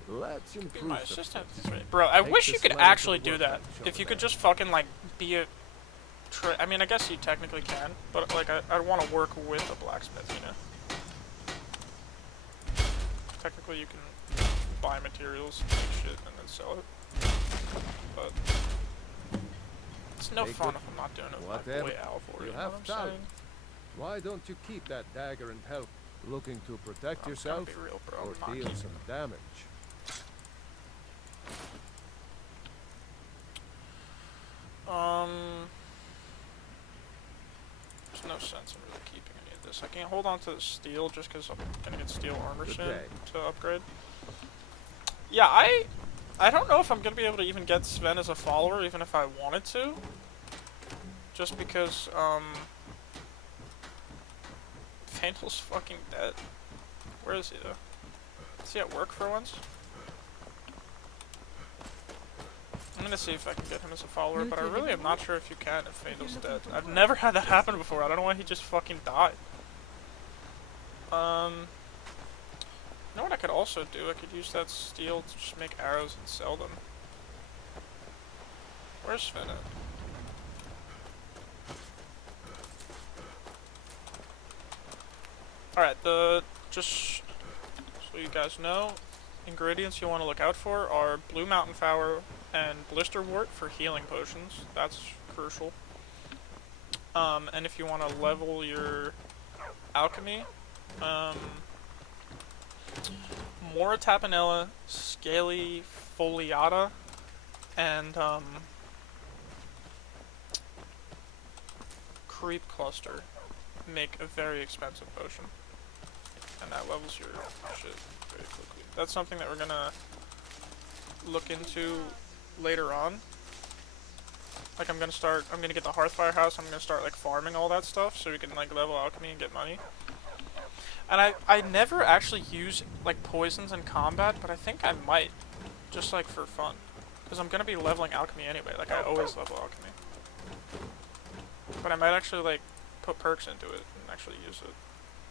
Let's Be improve my the assistant. fence. Bro, I Take wish you this could letter to actually the do that. workbench If over you could there. just fucking like be a I mean, I guess you technically can, but like I'd want to work with a blacksmith, you know. Technically, you can buy materials, make shit, and then sell it. But it's no Hey, fun good. if I'm not doing it with my Whatever. boy Alvor. You You know have what I'm talent. saying? Why don't you keep that dagger and help? Looking to protect I'm yourself gonna be real, bro. or I'm not deal keeping some it. damage? There's no sense in really keeping any of this. I can't hold on to the steel just because I'm gonna get steel armor Good soon day. to upgrade. Yeah, I don't know if I'm gonna be able to even get Sven as a follower, even if I wanted to. Just because, Vandal's fucking dead. Where is he, though? Is he at work for once? I'm gonna see if I can get him as a follower, but I really am not sure if you can if Vandal's dead. I've never had that happen before. I don't know why he just fucking died. You know what I could also do? I could use that steel to just make arrows and sell them. Where's Sven at? Alright, just so you guys know, ingredients you want to look out for are blue mountain flower and blisterwort for healing potions. That's crucial. And if you want to level your alchemy, Mora tapanella, scaly foliata, and creep cluster make a very expensive potion, and that levels your shit very quickly. That's something that we're gonna look into later on. Like I'm gonna get the Hearthfire house, I'm gonna start like farming all that stuff so we can like level alchemy and get money. And I never actually use like poisons in combat, but I think I might, just like for fun. Because I'm gonna be leveling alchemy anyway, like I always level alchemy. But I might actually like put perks into it and actually use it.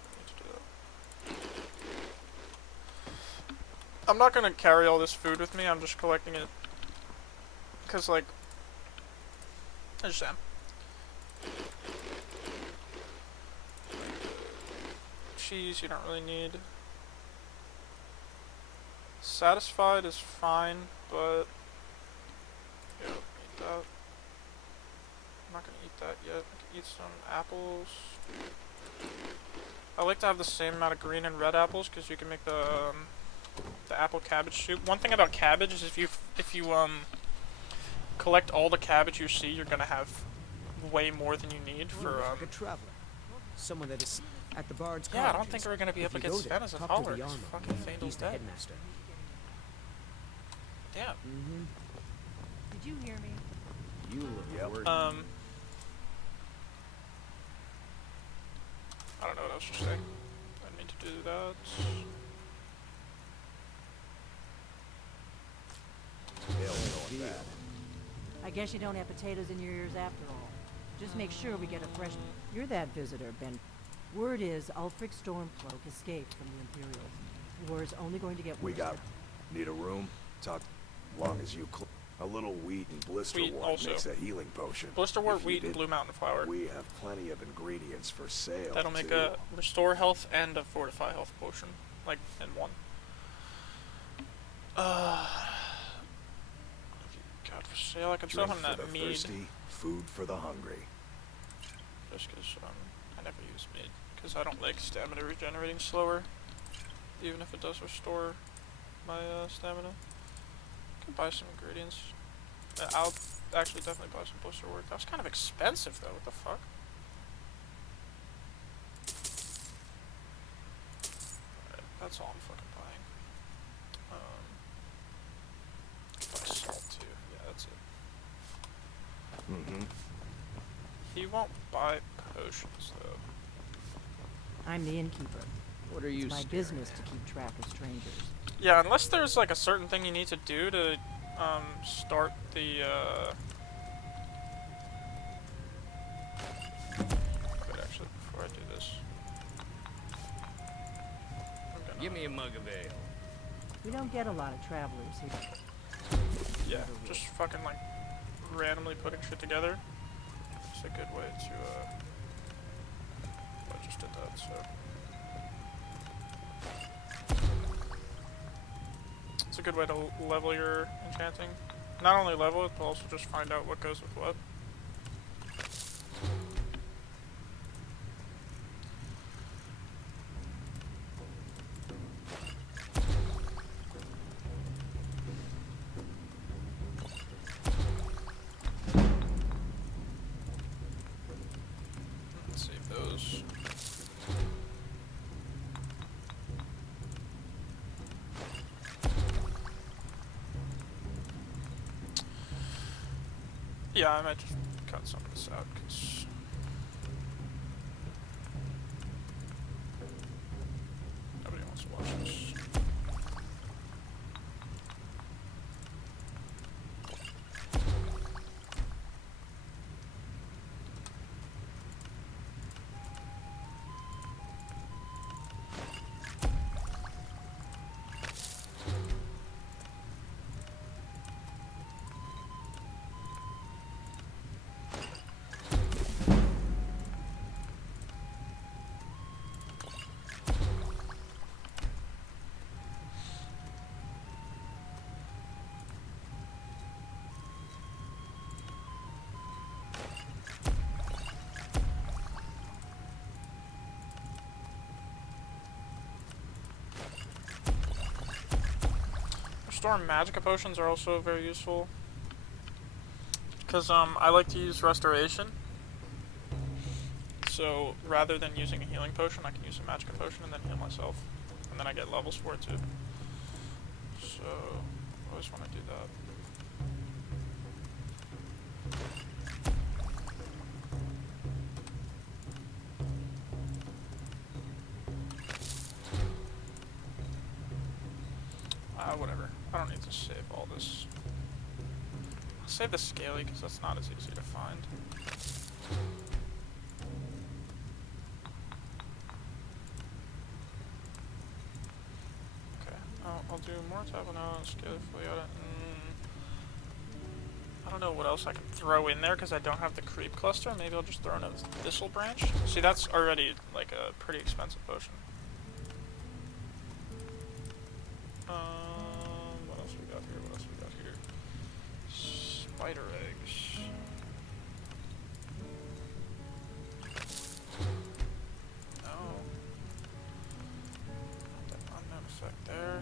I need to do that. I'm not gonna carry all this food with me, I'm just collecting it. Cause like, I just am. Cheese you don't really need. Satisfied is fine, but yeah, eat that. I'm not gonna eat that yet. I can eat some apples. I like to have the same amount of green and red apples because you can make the apple cabbage soup. One thing about cabbage is if you collect all the cabbage you see, you're gonna have way more than you need for like a traveler, someone that is at the Bard's yeah, I don't colleges. think we're gonna be If able to you get go Sven there, as a talk to follower. the 'Cause armor. fucking Vandal's He's the dead. headmaster. Damn. Did you hear me? You look worried. I don't know what else to say. I didn't mean to do that. I guess you don't have potatoes in your ears after all. Just make sure we get a fresh... You're that visitor, Ben. Word is Ulfric Stormcloak escaped from the Imperials. War is only going to get worse. We got... Need a room? Talk... Long as you... A little wheat and blister Wheat wort also. makes a healing potion. Blisterwort, If you wheat, and did- blue mountain flower. We have plenty of ingredients for sale, That'll make too. a restore health and a fortify health potion, like in one. God, for sale, I could sell Drink him for that the mead. thirsty, food for the hungry. Just because I never use mead, because I don't like stamina regenerating slower, even if it does restore my stamina. I can buy some ingredients. I'll actually definitely buy some blister work. That was kind of expensive though. What the fuck? Alright, that's all I'm fucking buying. Buy salt too. Yeah, that's it. Mm-hmm. He won't buy potions though. I'm the innkeeper. What are you It's my staring business at? to keep track of strangers. Yeah, unless there's like a certain thing you need to do to start the wait, actually, before I do this, Give me a mug of ale. We don't get a lot of travelers here. yeah, just fucking like randomly putting shit together. It's a good way to, I just did that, so. It's a good way to level your enchanting. Not only level it, but also just find out what goes with what. Let's save those. Yeah, I might just cut some of this out, because nobody wants to watch this. Restoring magica potions are also very useful, because I like to use restoration. So rather than using a healing potion, I can use a magica potion and then heal myself, and then I get levels for it too. So I always want to do that. Whatever. I don't need to save all this. I'll save the scaly because that's not as easy to find. Okay, I'll do more Tabanella and scaly Foliata. I don't know what else I can throw in there because I don't have the creep cluster. Maybe I'll just throw in a thistle branch. See, that's already like a pretty expensive potion. What else we got here? What else we got here? Spider eggs. No. Not that unknown effect there.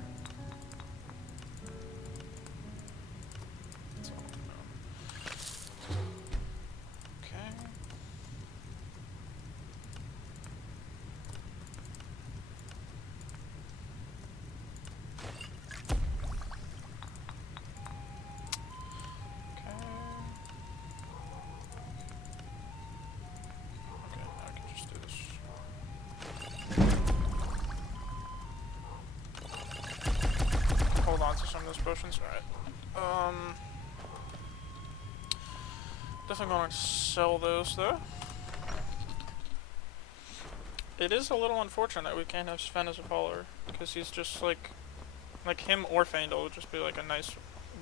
That's all unknown. Okay. To some of those potions, alright. Definitely going to sell those though. It is a little unfortunate that we can't have Sven as a follower, because he's just like him or Faendal would just be like a nice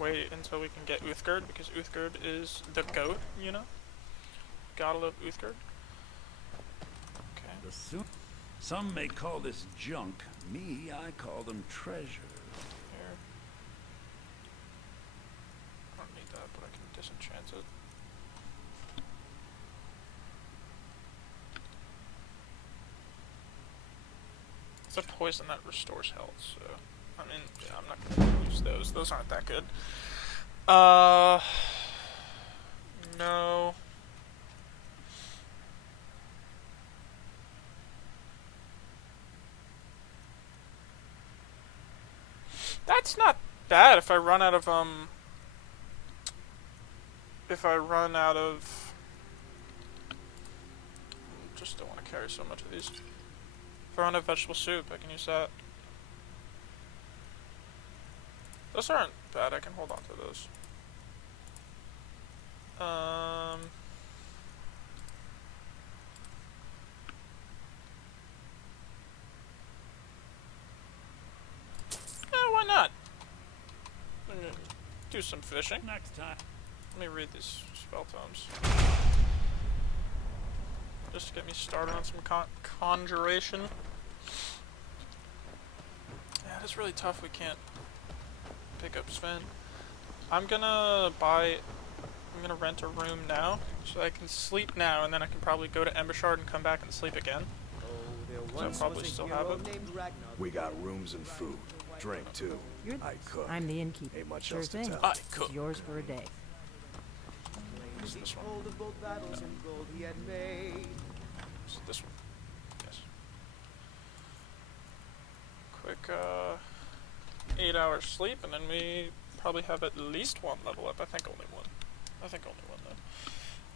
way until we can get Uthgerd, because Uthgerd is the goat, you know? Gotta love Uthgerd. Okay. Some may call this junk. Me, I call them treasure. Here. I don't need that, but I can disenchant it. It's a poison that restores health, so I mean, yeah, I'm not gonna use those. Those aren't that good. No. That's not bad if I run out of, just don't want to carry so much of these. If I run out of vegetable soup, I can use that. Those aren't bad, I can hold on to those. Why not? Do some fishing. Next time. Let me read these spell tomes. just to get me started on some conjuration. Yeah, it's really tough we can't pick up Sven. I'm gonna rent a room now, so I can sleep now, and then I can probably go to Embershard and come back and sleep again. Oh, there So I'll once probably was a still hero have it. named Ragnar. We got rooms and food. Drink, too. I cook. I'm the innkeeper. Ain't much Sure else to thing. tell. I cook. It's yours for a day. What's this one? Told of both battles and gold he had made. So this one. Yes. Quick 8 hours sleep, and then we probably have at least one level up. I think only one. Though.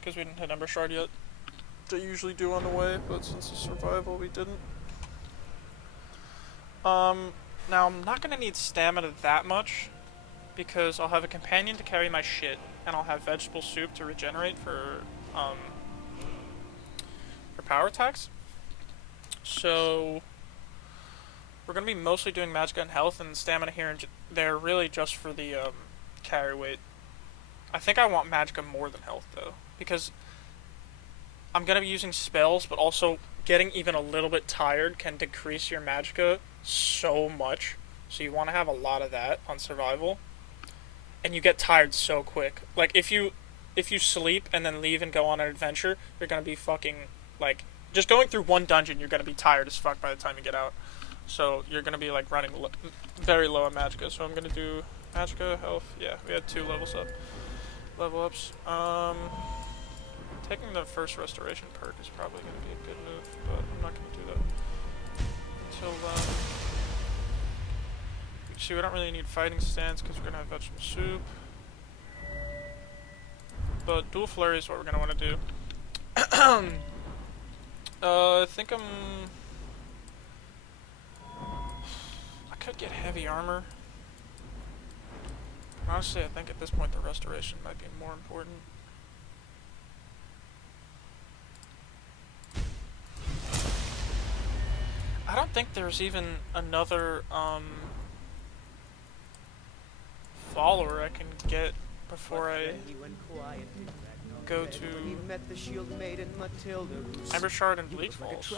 Because we didn't hit Embershard yet. They usually do on the way, but since it's survival, we didn't. Now I'm not gonna need stamina that much, because I'll have a companion to carry my shit, and I'll have vegetable soup to regenerate for power attacks. So we're gonna be mostly doing magicka and health, and stamina here and there really just for the carry weight. I think I want magicka more than health though, because I'm gonna be using spells, but also getting even a little bit tired can decrease your magicka so much. So you want to have a lot of that on survival, and you get tired so quick. Like if you sleep and then leave and go on an adventure, you're gonna be fucking like just going through one dungeon. You're gonna be tired as fuck by the time you get out. So you're gonna be like running very low on magicka. So I'm gonna do magicka, health. Yeah, we had 2 level ups. Taking the first restoration perk is probably gonna be a good move, but I'm not gonna do that until then. See, we don't really need fighting stance because we're gonna have vegetable soup. But dual flurry is what we're gonna want to do. I think I could get heavy armor. Honestly, I think at this point the restoration might be more important. I don't think there's even another follower I can get before I go to Embershard and Bleak Falls.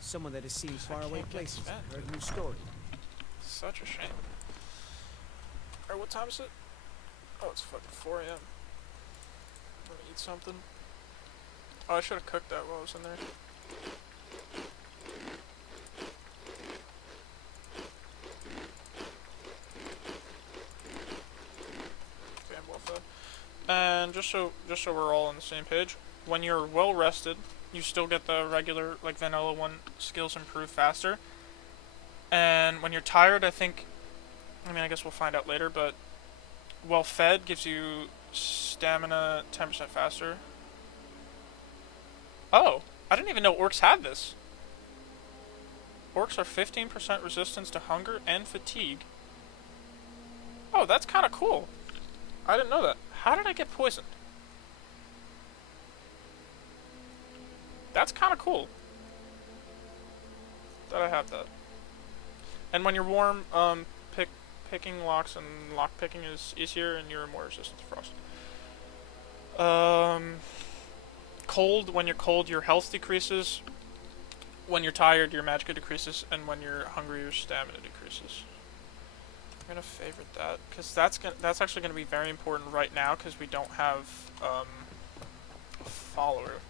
Someone that has seen I faraway can't get places, Sven. heard new stories. Such a shame. Alright, what time is it? Oh, it's fucking 4 AM. I'm gonna eat something. Oh, I should have cooked that while I was in there. Okay, I'm well fed. And just so we're all on the same page, when you're well rested, you still get the regular, like, vanilla 1 skills improve faster. And when you're tired, I guess we'll find out later, but well fed gives you stamina 10% faster. Oh, I didn't even know orcs had this. Orcs are 15% resistance to hunger and fatigue. Oh, that's kind of cool. I didn't know that. How did I get poisoned? That's kind of cool that I have that. And when you're warm, picking locks and lock picking is easier, and you're more resistant to frost. Cold, when you're cold, your health decreases. When you're tired, your magicka decreases, and when you're hungry, your stamina decreases. I'm gonna favorite that because that's actually gonna be very important right now because we don't have a follower.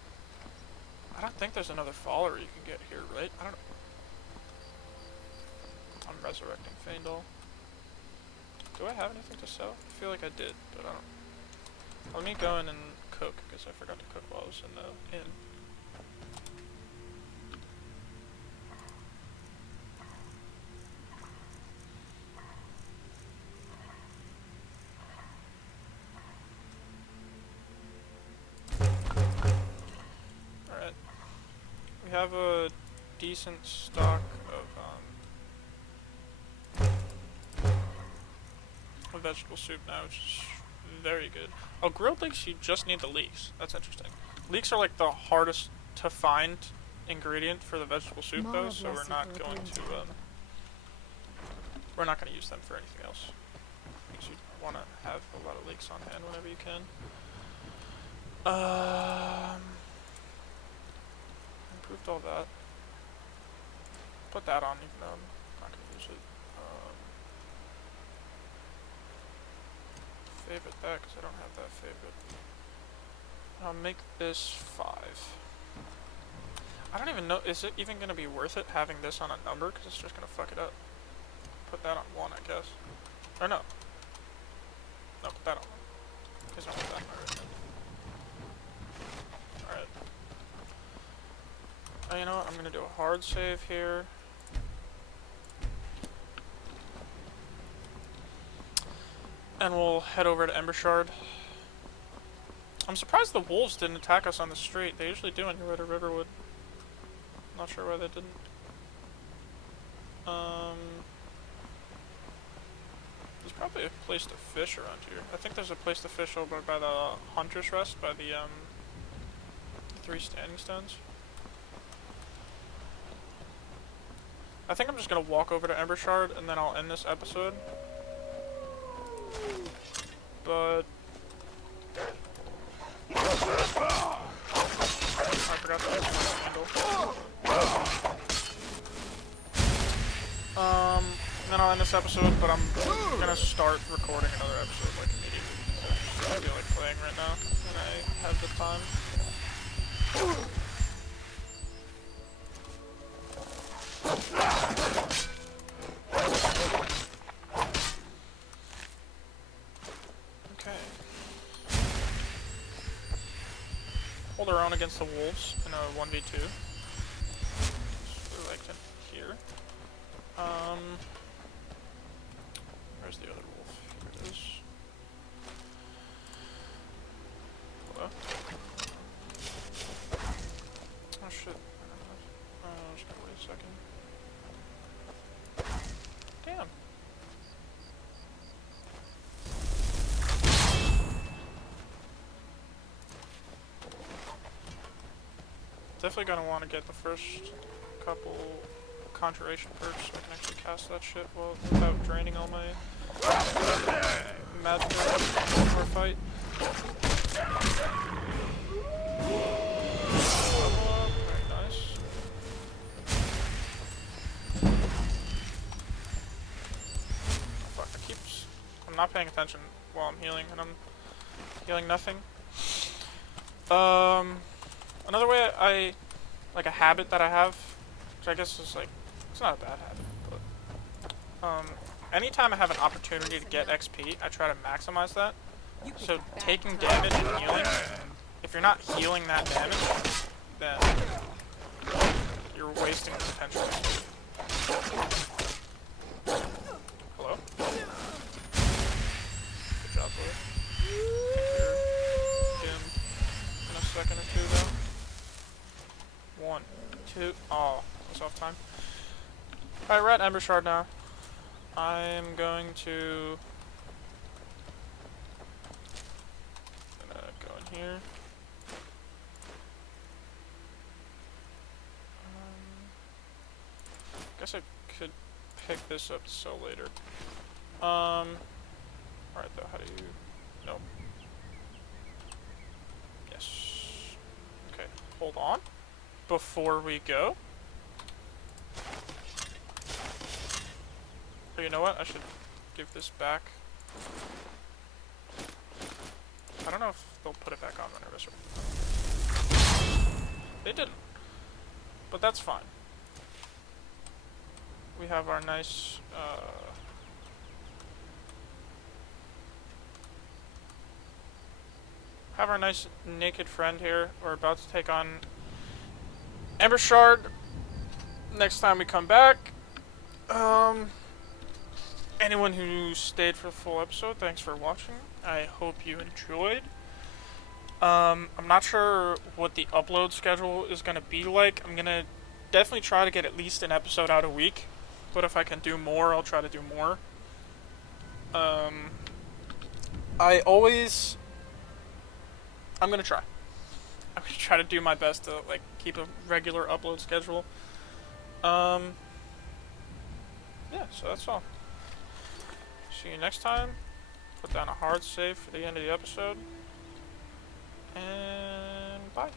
I don't think there's another follower you can get here, right? I don't know. I'm resurrecting Faendal. Do I have anything to sell? I feel like I did, but I don't. Let me go in and cook, because I forgot to cook while I was in the inn. Alright. We have a decent stock of vegetable soup now, which is very good. Oh, grilled leeks, you just need the leeks. That's interesting. Leeks are like the hardest to find ingredient for the vegetable soup though, so we're not going to use them for anything else. Because you want to have a lot of leeks on hand whenever you can. improved all that. Put that on even though I'm not gonna use it. Favorite that because I don't have that favorite. I'll make this 5. I don't even know, is it even gonna be worth it having this on a number? Because it's just gonna fuck it up. Put that on 1, I guess. Or no. No, put that on 1. Because I want that on my right. Alright. You know what, I'm gonna do a hard save here. And we'll head over to Embershard. I'm surprised the wolves didn't attack us on the street. They usually do when you're at a Riverwood. Not sure why they didn't. There's probably a place to fish around here. I think there's a place to fish over by the Hunter's Rest, by the 3 standing stones. I think I'm just gonna walk over to Embershard and then I'll end this episode. But I forgot to use my handle. Then I'll end this episode, but I'm gonna start recording another episode like immediately. I feel like playing right now, and I have the time. Hold our own against the wolves in a 1v2. Really like it here. Where's the other wolf? Here it is. Hello? Oh shit. Just gotta wait a second. Damn. Definitely gonna want to get the first couple conjuration perks so I can actually cast that shit without draining all my magic or fight. Very nice. Fuck, I'm not paying attention while I'm healing, and I'm healing nothing. Another way like a habit that I have, which I guess is like, it's not a bad habit, but, anytime I have an opportunity to get XP, I try to maximize that. So taking damage and healing, if you're not healing that damage, then you're wasting potential. Hello? Good job, boy. In a second or two, though. 1, 2, oh, that's off time. Alright, we're at Embershard now. I'm going to go in here. Guess I could pick this up so later. Alright though, how do you... No. Yes. Okay, hold on. Before we go. Oh, you know what? I should give this back. I don't know if they'll put it back on when I resurrect. They didn't. But that's fine. We have our nice, naked friend here. We're about to take on Embershard next time we come back. Anyone who stayed for the full episode, thanks for watching. I hope you enjoyed. I'm not sure what the upload schedule is going to be like. I'm going to definitely try to get at least an episode out a week. But if I can do more, I'll try to do more. I'm going to try. I'm going to try to do my best to, like, keep a regular upload schedule. Yeah, so that's all. See you next time. Put down a hard save for the end of the episode. And bye.